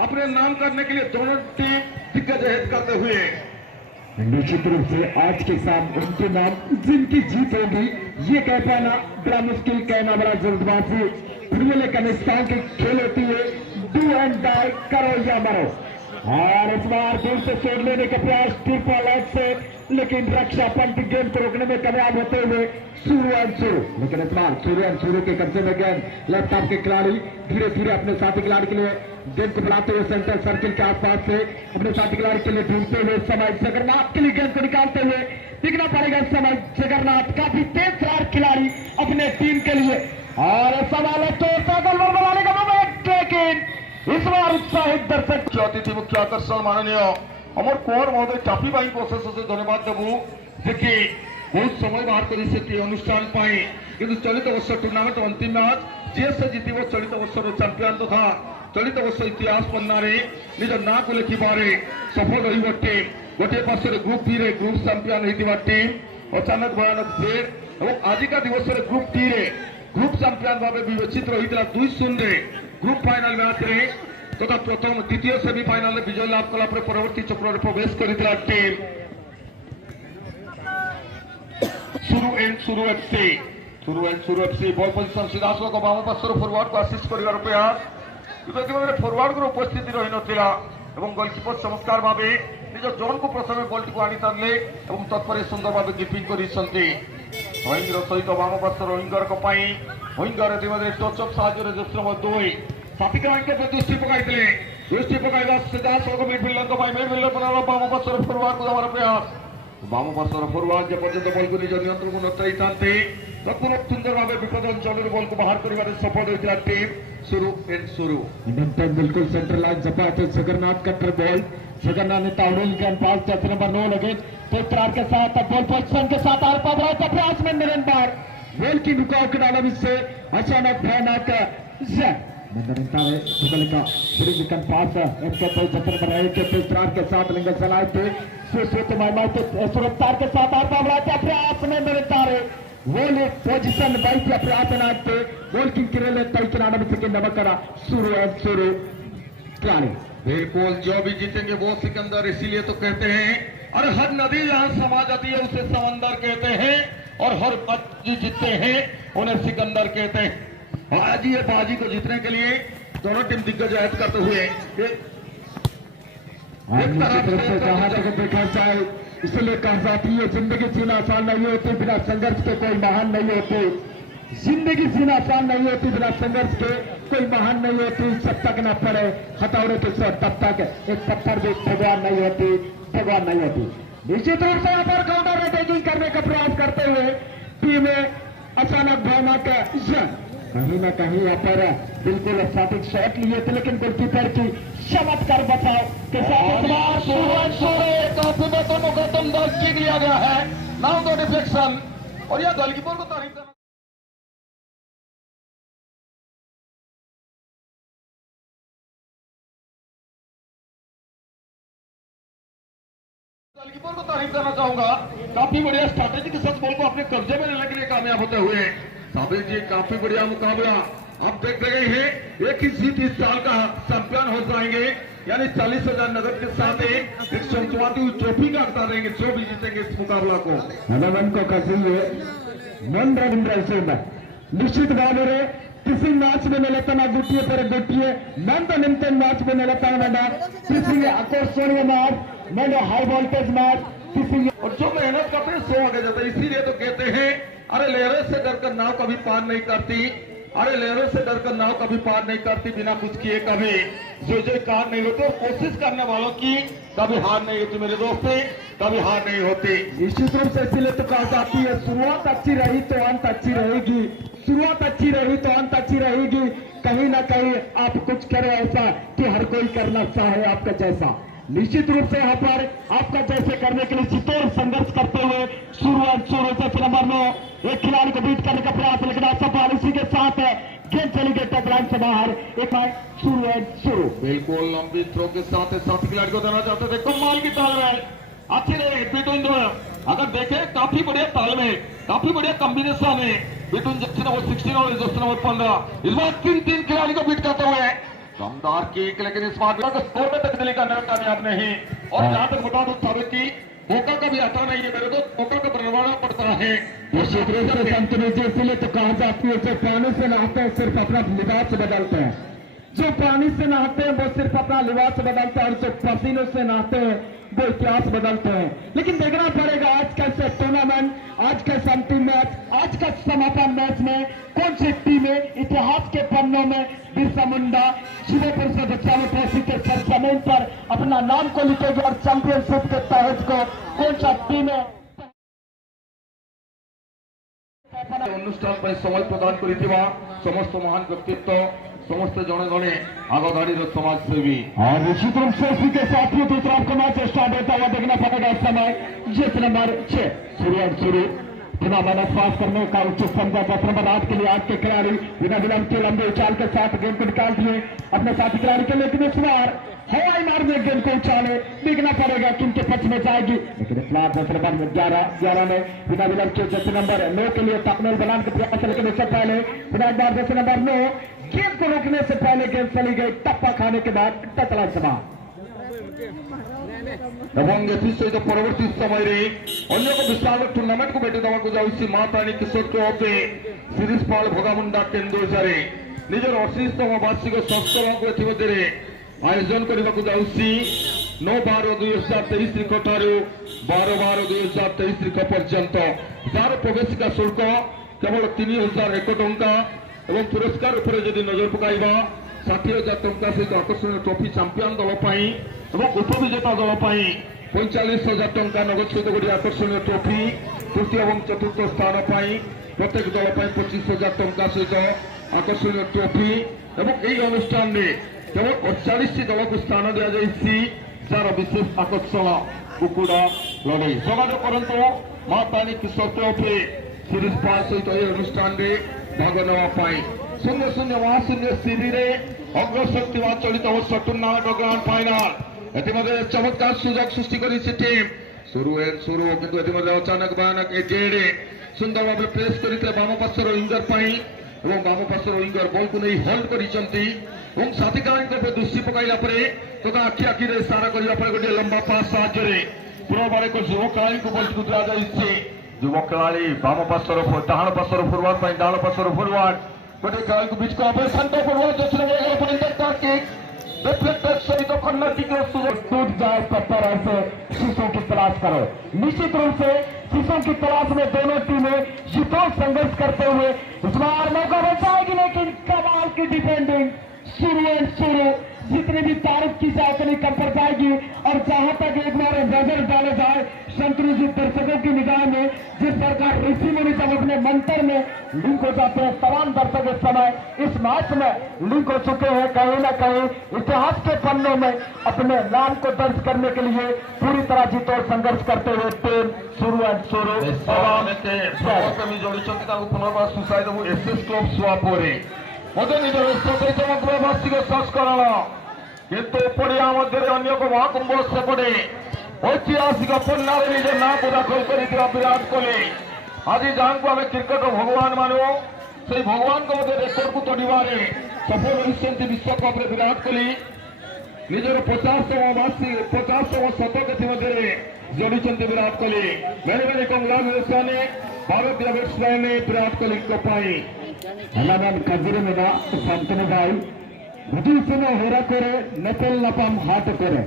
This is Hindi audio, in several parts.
अपने नाम करने के लिए दोनों टीम दिग्गज करते हुए निश्चित रूप से आज के साथ उनके नाम जिनकी जीत होगी ये कह पाना बड़ा मुश्किल, कहना बड़ा जल्दबाजी। प्रिय कनिष्ठाओं की खेल होती है, डू एंड डाई, करो या मरो। और इस बार दूर से शोध लेने का प्रयास ट्रिपल एच से, लेकिन रक्षा पंत गेंद को रोकने में कामयाब होते हुए शुरू। लेकिन इस बार शुरू के कब्जे में गेंद लेफ्ट हाफ के खिलाड़ी धीरे धीरे अपने साथी खिलाड़ी के लिए गेंद को बुलाते हुए सेंटर सर्किल के आसपास से अपने साथी खिलाड़ी के लिए ढूंढते हुए समय जगन्नाथ के लिए गेंद को निकालते हुए दिखना पड़ेगा। समय जगन्नाथ काफी तेज फरार खिलाड़ी अपने टीम के लिए, और सवाल है तो बनाने का मोमेंट, लेकिन इस बार उत्साहित दर्शक अतिथि मुख्य आकर्षण माननीय अमर कुमार महोदय चापी बाई प्रशेष से धन्यवाद देवु जे बहुत समय बाहर कर अनुष्ठान कि चलित वर्ष टूर्णामेंट अंतिम मैच जे से जीत चलित वर्ष चैंपियन तथा चलित वर्ष इतिहास पन्ना निज ना को लिखारे सफल रही टीम गोटे पार्श्व ग्रुप बी रे ग्रुप चैंपियन होता टीम अचानक भयानक जेड और आजिका दिवस में ग्रुप टी रे ग्रुप चैंपियन भाव विवेचित रही 2-0 ग्रुप फाइनल मैच रे तथा प्रथम द्वितीय सेमिफाइनाल विजय लाभ कला परवर्ती चक्र में प्रवेश कर टीम शुरू एफसी बॉल पोजिशन सीधासख बाम पार्श्वर फॉरवर्ड को आसिस्ट कर प्रयास किंतु फॉरवर्ड को उपस्थिति रही नाला गोलकीपर चमत्कार भाव निज जोन को प्रथम बॉल टी आनी सारे और तत्पर सुंदर भाव कीपिंग कर सहित बाम पार्श्वर विंगर टच अफ साहय जस्ट नंबर 2 साथी के दृष्टि पकाई दृष्टि पकाइवा सीधासख मिडफिल्डर मिडफिल्डर बना बाम पार्श्वर फॉरवर्ड को जमार प्रयास बाम पार्श्वर फॉरवर्ड जे पर्यंत बॉल को निज नियंत्रण को नटाई था तत्पूर्व सुंदर भाव विपद अंचल बॉल को बाहर कर सफल होता टीम शुरू बिल्कुल सेंटर लाइन जपाते जगन्नाथ कट्टर बॉल जगन्नाथ ने ताउडल के पास जैसे नंबर 9 लगे तो त्रार के साथ बॉल पोजिशन के साथ आर पार रहा था प्रयास में निरंतर बॉल की नुकाव के डाला से अचानक भयानक के साथ लिंग चलाए थे सुरतार के साथ आर पार रहा था प्रयास में निरंतर गोल पोजिशन बाइक प्रयास गोल की किरले तय किनारे से नमकरा शुरू खिलाड़ी बिल्कुल जो भी जीतेंगे वो सिकंदर, इसीलिए तो कहते हैं अरे हर नदी जहां समा जाती है उसे समंदर कहते हैं और हर बाजी जीतते हैं उन्हें सिकंदर कहते हैं। आज ये बाजी को जीतने के लिए दोनों टीम दिग्गज करते हुए जहां तक देखा जाए इसलिए कहा जाती है जिंदगी जीना आसान नहीं होती, बिना संघर्ष के कोई महान नहीं होते। जिंदगी जीना आसान नहीं होती, बिना संघर्ष के कोई महान नहीं होती। जब तक न पड़े हथौड़े के सर तब तक एक पत्थर भी भगवान नहीं होती। निश्चित रूप से यहाँ पर काउंटर अटैकिंग करने का प्रयास करते हुए टीम अचानक भयानक कहीं न कहीं यहाँ पर बिल्कुल स्टैटिक शॉट लिए थे, लेकिन गोलकीपर की चमत्कार बचाव के साथ लिया गया है नाउ द डिफेक्शन और यह गोलकीपर को तारीफ करना चाहूंगा। काफी बढ़िया स्ट्रैटेजी के साथ बॉल को अपने कब्जे में लेने के लिए कामयाब होते हुए साबिर जी काफी बढ़िया मुकाबला आप देख रहे हैं। एक ही जीत इस साल का चैंपियन हो जाएंगे, यानी 40,000 नगद के साथ एक चमचमाती हुई ट्रॉफी का हकदार रहेंगे जो भी जीतेंगे इस मुकाबला को। निश्चित भाव किसी मैच में निलतन गुटिए पर गुटिए मंद निम्तन मैच में निलतन किसी आकर्षणीय मैच मैंने हाई वोल्टेज मैच किसी और जो मेहनत करते हैं सो आगे जाता है। इसीलिए तो कहते हैं अरे लहरों से डरकर नाव कभी पार नहीं करती, अरे लहरों से डरकर नाव कभी पार नहीं करती, बिना कुछ किए कभी जो कार नहीं होती और कोशिश करने वालों की कभी हार नहीं होती। मेरे दोस्तों कभी हार नहीं होती। निश्चित रूप से इसलिए तो कहा जाती है शुरुआत अच्छी रही तो अंत अच्छी रहेगी, शुरुआत अच्छी रही तो अंत अच्छी रहेगी। कहीं ना कहीं आप कुछ करो ऐसा कि हर कोई करना चाहे आपका जैसा। निश्चित रूप से यहाँ पर आपका जैसे करने के लिए चित्तौड़ संघर्ष करते हुए शुरू नंबर 9 एक खिलाड़ी को बीट करने का प्रयास, लेकिन असफल। इसी के साथ गेंद चली गई टॉप लाइन से बाहर। एक शुरू बिल्कुल लंबी थ्रो के साथ खिलाड़ी को देना चाहते थे। कमाल की तालमेल अच्छी रही बिटवीन दो, अगर देखें काफी बढ़िया तालमेल, काफी बढ़िया कॉम्बिनेशन है बिटवीन जर्सी नंबर 16 और जर्सी नंबर 15। इस बार 3 खिलाड़ी को बीट करते हुए दमदार किक, लेकिन इस बार स्कोर में तब्दीली करने में कामयाब नहीं। और जहां तक बता दूं साबित की मौका का भी आता नहीं है मेरे को, मौका का बनवाना पड़ता है। निश्चित रूप से संतुलित जी, इसीलिए तो कहा जाती है जो पानी से नहाते हैं सिर्फ अपना लिबास बदलते हैं, जो पानी से नहाते हैं वो सिर्फ अपना लिबास बदलते हैं, और जो पसीनों से नहाते हैं वो इतिहास बदलते हैं। लेकिन देखना पड़ेगा आज का टूर्नामेंट, आज का अंतिम मैच, आज का समापन मैच में कौन सी टीमें इतिहास के पन्नों में बिरसा मुंडा शिवपुर से बच्चाओं ट्रॉफी के सरजमीन पर अपना नाम को लिखेगी और चैंपियनशिप के तहत को कौन सा टीमें अनुष्ठान पर समय प्रदान करिथिबा समस्त महान व्यक्तित्व, समस्त जने जने आगधाड़ी समाजसेवी। और निश्चित रूप से इसी के साथ ही दूसरा आपको मैच स्टार्ट होता हुआ देखना पड़ेगा। इस समय जीत नंबर 6 शुरू टूर्नामेंट पास करने का उचित समझा। 10 नंबर 8 के लिए आज के खिलाड़ी बिना विलंब के लंबे उछाल के साथ गेंद को निकाल दिए अपने साथी खिलाड़ी के, लेकिन इस बार हवाई मार में गेंद को उछाले, देखना पड़ेगा किनके पक्ष में जाएगी। लेकिन इस बार 10 नंबर 11 में बिना विलंब के 10 नंबर 9 के लिए ताकमेल बनाने के प्रयास, लेकिन इससे पहले बिना एक बार 10 नंबर 9 गेंद को रोकने से पहले गेंद चली गई, टप्पा खाने के बाद टचला सभा। এবং এথি সহিত পরবর্তী সময়ে অন্য এক বিশাল টুর্নামেন্ট কু বেটে দেওয়া যাচ্ছে মা তারিণী কিশোর ট্রফি সিরিজ পাল ভোগামুন্ডা কেন্দুঝরে নিজের 38তম বার্ষিক ষষ্ঠ অঙ্ক এথিমধ্যে আয়োজন କରିବାକୁ ଯାଉଛି 9/12/2023 ତାରିଖ ଠାରୁ 12/12/2023 ତାରିଖ ପର୍ଯ୍ୟନ୍ତ। ଯାହାର ପ୍ରବେଶିକା ଶୁଳ୍କ କେବଳ 3001 ଟଙ୍କା ଏବଂ ପୁରସ୍କାର ଉପରେ ଯଦି ନଜର ପକାଇବା 60,000 ଟଙ୍କା ସହିତ ଆକର୍ଷଣୀୟ ଟ୍ରଫି ଚାମ୍ପିୟନ ଦଳ ପାଇଁ ଏବଂ ଉପବିଜେତା ଦଳ ପାଇଁ 45,000 ଟଙ୍କା ନଗଦ ସହିତ ଗୋଟିଏ ଆକର୍ଷଣୀୟ ଟ୍ରଫି, ତୃତୀୟ ଏବଂ ଚତୁର୍ଥ ସ୍ଥାନ ପାଇଁ ପ୍ରତ୍ୟେକ ଦଳ ପାଇଁ 25,000 ଟଙ୍କା ସହିତ ଆକର୍ଷଣୀୟ ଟ୍ରଫି। ଏବଂ ଏହି ଅନୁଷ୍ଠାନରେ କେବଳ 48ଟି ଦଳକୁ ସ୍ଥାନ ଦିଆଯାଇଛି, ଯାହାର ବିଶେଷ ଆକର୍ଷଣ କୁକୁଡ଼ା ଲଢ଼େଇ। ଯୋଗାଯୋଗ କରନ୍ତୁ ମା ତାରିଣୀ କିଶୋର ଟ୍ରଫି ସିରିଜ ପାସ୍ ସହିତ ଏହି ଅନୁଷ୍ଠାନରେ ଭାଗ ନେବା ପାଇଁ। 0-0 ସିରିଜରେ ଅଗ୍ରଶକ୍ତି ବା ଚଳିତ ବର୍ଷ ଟୁର୍ଣ୍ଣାମେଣ୍ଟ ଗ୍ରାଣ୍ଡ ଫାଇନାଲ ଏଥିମଧ୍ୟରେ ଚମତ୍କାର ସୁଯୋଗ ସୃଷ୍ଟି କରିଛି ଟିମ୍ ସୁରୁ କିନ୍ତୁ ଏଥିମଧ୍ୟରେ ଅଚାନକ ଭୟାନକ ଏଜେଡେ ସୁନ୍ଦର ଭାବରେ ପ୍ରେସ୍ କରିଥିଲେ ବାମ ପାର୍ଶ୍ୱର ୱିଙ୍ଗର ପାଇଁ ଏବଂ ବାମ ପାର୍ଶ୍ୱର ୱିଙ୍ଗର ବଲକୁ ନେଇ ହୋଲ୍ଡ କରିଛନ୍ତି ଏବଂ ସାଥୀ ଖେଳାଳିଙ୍କ ଉପରେ ଦୃଷ୍ଟି ପକାଇଲା ପରେ ତଥା ଆଖିରେ ଇସାରା କରିବା ପରେ ଗୋଟିଏ ଲମ୍ବା ପାସ୍ ସାହାଯ୍ୟରେ ପୁନର୍ବାର ଏକ ଯୁବ ଖେଳାଳିଙ୍କୁ ବଲକୁ ଦିଆଯାଇଛି। ଯୁବ ଖେଳାଳି ବାମ ପାର୍ଶ୍ୱର ଡାହାଣ ପାର୍ଶ୍ୱର ଫରୱାର୍ଡ ପାଇଁ ଡାହାଣ पार्श्वर फॉरवर्ड गोटे खेल को बीच को सेंटर फॉरवर्ड रिफ्लेक्टर सहित खन्नटी के सुযোগ टूट जाए पत्थर ऐसे शीशों की तलाश करो। निश्चित रूप से शीशों की तलाश में दोनों टीमें जीतो संघर्ष करते हुए इस बार मौका बचाएगी, लेकिन कमाल की डिफेंडिंग शुरू जितनी भी तारीफ की जाए उतनी कम पड़ जाएगी। और जहां तक एक बार नजर डाला जाए संतुलित दर्शकों की निगाह में जिस प्रकार ऋषि मुनि जब अपने मंत्र में लिंक हो जाते हैं, तमाम दर्शक इस समय इस मैच में लिंक हो चुके हैं। कहीं न कहीं इतिहास के पन्नों में अपने नाम को दर्ज करने के लिए पूरी तरह जीतो और संघर्ष करते हुए टीम शुरू पुनर्बार सुसाई देव एसएस क्लब सुआपुरी मध्य निजर समग्र वार्षिक संस्करण किंतु पड़िया मध्य अन्य महाकुंभ सेपटे ऐतिहासिक पन्नारे निज ना को दाखल कर विराट कोहली आज जहां को आम क्रिकेट भगवान मानु से भगवान को रेकर्ड को तोड़े सफल होती विश्वकप विराट कोहली निजर 50तम शतक मध्य जोड़ी विराट कोहली मेरे मेरे कंग्रेचुलेसन भारतीय बैट्समैन विराट कोहली कजरी में शांतनु भाई उजुल हेरा करे नेपेल नपाम हाट करे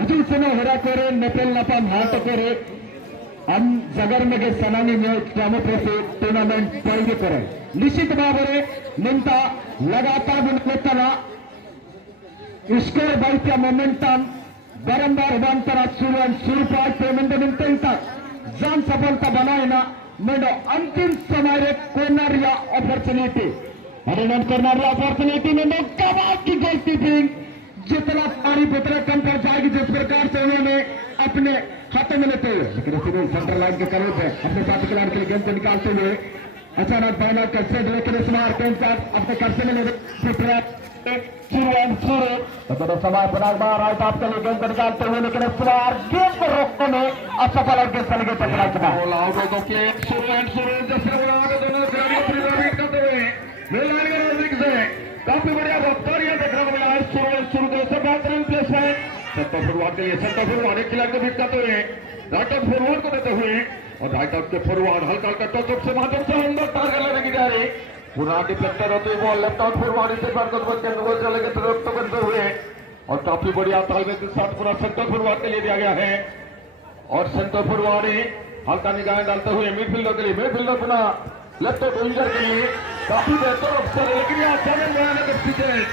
उजुल हेरा करे नेपेल नपाम हाट करे हम जगर में सनानी में ट्रॉफी टूर्नामेंट पड़े करे निश्चित भाव में निंता लगातार मुनकोत्तर स्कोर बढ़ते मोमेंटम बारंबार रूपांतर शुरू पेमेंट मिलते तक जान सफलता बनाए मेडो अंतिम समय कॉर्नर या अपॉर्चुनिटी कॉर्नर या अपॉर्चुनिटी में कमाल की गोलकीपिंग जितना तारीफ उतना कम पड़ जाएगी जिस प्रकार से उन्होंने अपने हाथों में लेते हुए, लेकिन सेंटर लाइन के करीब है अपने साथी खिलाड़ी के लिए गेंद को निकालते हुए अचानक बैनर कैसे लेकिन इस बार अपने कर्से में समय पुनर्बार राइट आपके लिए गेंद को निकालते हुए, लेकिन इस बार गेंद को रोकने में असफल और गेंद चले गए काफी बढ़िया रफ्तार देखने को मिला है सेंटर फॉरवर्ड के लिए सेंटर फॉरवर्ड एक खिलाड़ी को भिटकाते हुए राइट आउट फॉरवर्ड को देते हुए और राइट आउट के फॉरवर्ड हल्का हल्का टचअप से माध्यम से अंदर टारगेट लेने की जा रही पुनः डिफ्लेक्टर होती है बॉल लेफ्ट आउट फॉरवर्ड इसे बार के अंदर चले गए तरफ करते हुए और काफी बढ़िया तालमेल के साथ पूरा सेंटर फॉरवर्ड के लिए दिया गया है और सेंटर फॉरवर्ड हल्का निगाहें डालते हुए मिडफील्डर के लिए मिडफील्डर पुनः लेफ्ट आउट विंगर के लिए काफी बेहतर अवसर है लेकिन ये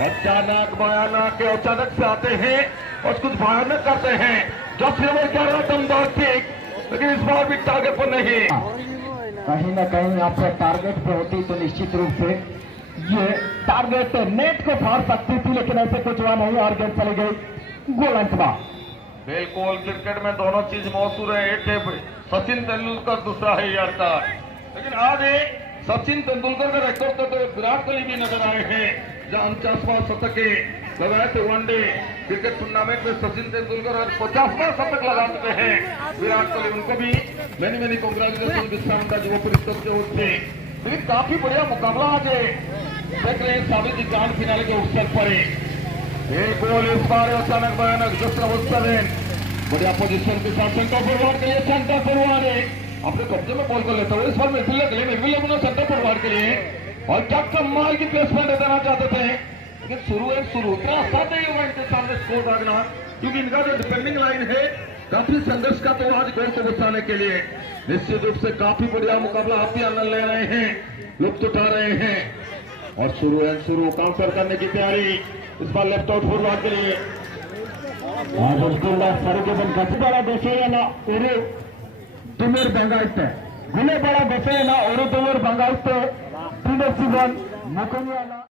अचानक भयानक के अचानक से आते हैं और कुछ भयानक करते हैं जब से वो कह रहा दमदार किक लेकिन इस बार भी टारगेट पर नहीं कहीं ना कहीं यहाँ पे टारगेट पे होती तो निश्चित रूप से ये टारगेट नेट को फाड़ सकती थी लेकिन ऐसे कुछ हुआ नहीं और गेंद चली गई गोल अंतमा। बिल्कुल क्रिकेट में दोनों चीज मौजूद है एक है सचिन तेंदुलकर दूसरा है यार का लेकिन आज सचिन तेंदुलकर का रिकॉर्ड तो विराट कोहली भी नजर आए हैं जहां 49वां शतक लगाए थे वनडे क्रिकेट टूर्नामेंट में सचिन तेंदुलकर और 50वां शतक लगा चुके हैं विराट कोहली उनको भी मैनी कांग्रेचुलेशन विश्राम का युवा परिषद की ओर से लेकिन काफी बढ़िया मुकाबला आज देख रहे हैं साबित जी ग्रांड फिनाले के अवसर पर एक गोल इस बार अचानक भयानक दूसरा अवसर है बढ़िया पोजीशन के साथ सेंटर फॉरवर्ड के लिए सेंटर फॉरवर्ड अपने कब्जे में बॉल कर लेता हूँ इस बार मिडफील्डर के लिए मिडफील्डर सेंटर फॉरवर्ड के लिए और क्या कमाल की प्लेसमेंट देना चाहते थे लेकिन शुरू इतना आसान नहीं होगा इनके सामने स्कोर दागना क्योंकि इनका जो डिफेंडिंग लाइन है काफी संघर्ष का तो आज गोल को बचाने के लिए निश्चित रूप से काफी बढ़िया मुकाबला आप भी आनंद ले रहे हैं लुत्फ उठा रहे हैं और शुरू काउंटर करने की तैयारी इस बार लेफ्ट आउट फॉरवर्ड के लिए तुम्हें बंगाइते गुले बड़ा गोसे ना और तुम्हें बंगाइते 3 सीजन मुकम्मल